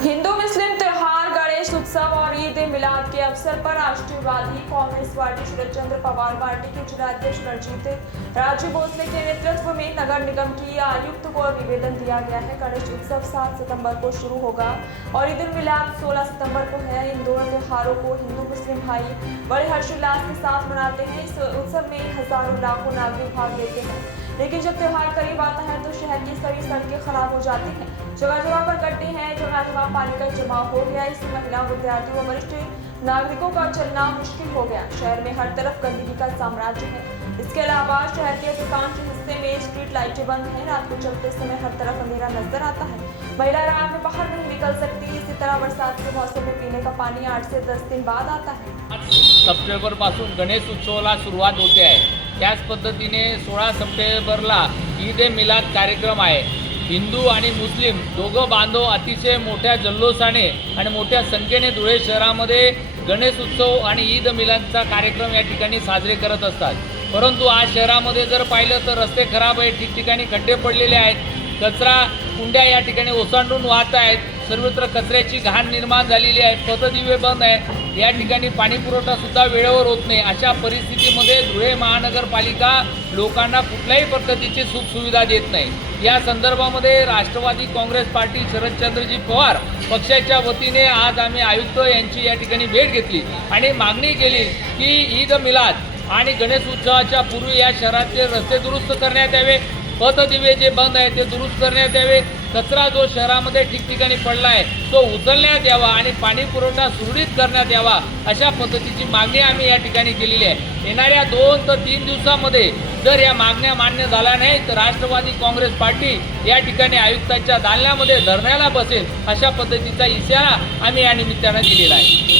हिंदू मुस्लिम त्योहार गणेश उत्सव और ईद ए मिलाद के अवसर पर राष्ट्रीयवादी कांग्रेस पार्टी शरद चंद्र पवार पार्टी के जिलाध्यक्ष रणजीत राजू भोसले के नेतृत्व में नगर निगम की आयुक्त को निवेदन दिया गया है। गणेश उत्सव 7 सितंबर को शुरू होगा और ईद उल मिलाद 16 सितंबर को है। इन दोनों त्योहारों को हिंदू मुस्लिम भाई बड़े हर्षोल्लास के साथ मनाते हैं। इस उत्सव में हजारों लाखों नागरिक भाग लेते हैं, लेकिन जब त्योहार करीब आता है तो शहर की सभी सड़कें खराब हो जाती हैं। जगह जगह पर गड्ढे हैं, जगह जगह पानी का जमाव हो गया। इससे महिलाओं, विद्यार्थियों व वरिष्ठ नागरिकों का चलना मुश्किल हो गया। शहर में हर तरफ गंदगी का साम्राज्य है। इसके अलावा शहर के अधिकांश हिस्से में स्ट्रीट लाइटें बंद हैं। रात को चलते समय हर तरफ अंधेरा नजर आता है। महिला रात में बाहर नहीं निकल सकती। इसी तरह बरसात के मौसम में पीने का पानी 8 से 10 दिन बाद आता है। 5 सप्टेंबरपासून गणेश उत्सवाला सुरुवात होते आहे। त्याच पद्धतीने 16 सप्टेंबरला ईद ए मिलाद कार्यक्रम आहे। हिंदू आणि मुस्लिम दोघं बांधव अतिशय मोठ्या जल्लोषाने आणि मोठ्या संख्येने धुळे शहरामध्ये गणेश उत्सव आणि ईद मिलादचा कार्यक्रम या ठिकाणी साजरे करत असतात। परंतु आज शहरामध्ये जर पाहिलं तर रस्ते खराब आहेत, ठिकठिकाणी खड्डे पडलेले आहेत, कचरा कुंड्या या ठिकाणी ओसांडून वाहत आहेत, सर्वत्र कचऱ्याची घाण निर्माण झालेली आहे, पथदिवे बंद आहे, या ठिकाणी पाणी पुरवठा सुद्धा वेळेवर होत नाही। अशा परिस्थितीमध्ये धुळे महानगरपालिका लोकांना कुठल्याही पद्धतीची सुख सुविधा देत नाही। या संदर्भामध्ये राष्ट्रवादी काँग्रेस पार्टी शरदचंद्रजी पवार पक्षाच्या वतीने आज आम्ही आयुक्त यांची या ठिकाणी भेट घेतली आणि मागणी केली की ईद मिलाद आणि गणेश उत्सवाच्या पूर्वी या शहराचे रस्ते दुरुस्त करण्यात यावे, पथदिवे जे बंद आहेत ते दुरुस्त करण्यात यावे, कचरा जो शहरामध्ये ठिकठिकाणी पडला आहे तो उचलण्यात यावा आणि पाणी पुरवठा सुरळीत करण्यात यावा, अशा पद्धतीची मागणी आम्ही या ठिकाणी केलेली आहे। येणाऱ्या 2 ते 3 दिवसामध्ये जर या मागण्या मान्य झाल्या नाही तर राष्ट्रवादी काँग्रेस पार्टी या ठिकाणी आयुक्तांच्या दालनामध्ये धरण्याला बसेल, अशा पद्धतीचा इशारा आम्ही या निमित्तानं दिलेला आहे।